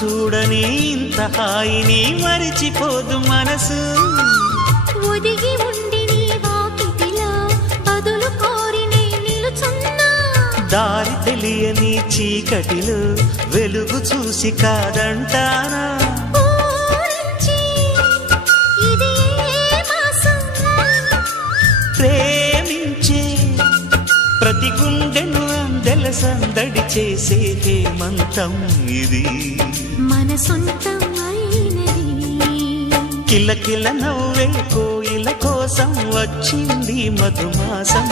చూడని ఇంత హాయిని మరిచిపోదు మనసు ఒదిగి ఉండి నీ వాకిటిలో బదులు కోరి నే నిలుచున్నా దారి తెలియని చీకటిలో వెలుగు చూసి కాదంటానా ప్రేమించే ప్రతి గుండెను అందెల సందడి చేసే హేమంతం ఇది మన సొంతం అయినది కిలకిల నవ్వే కోయిల కోసం వచ్చింది మధుమాసం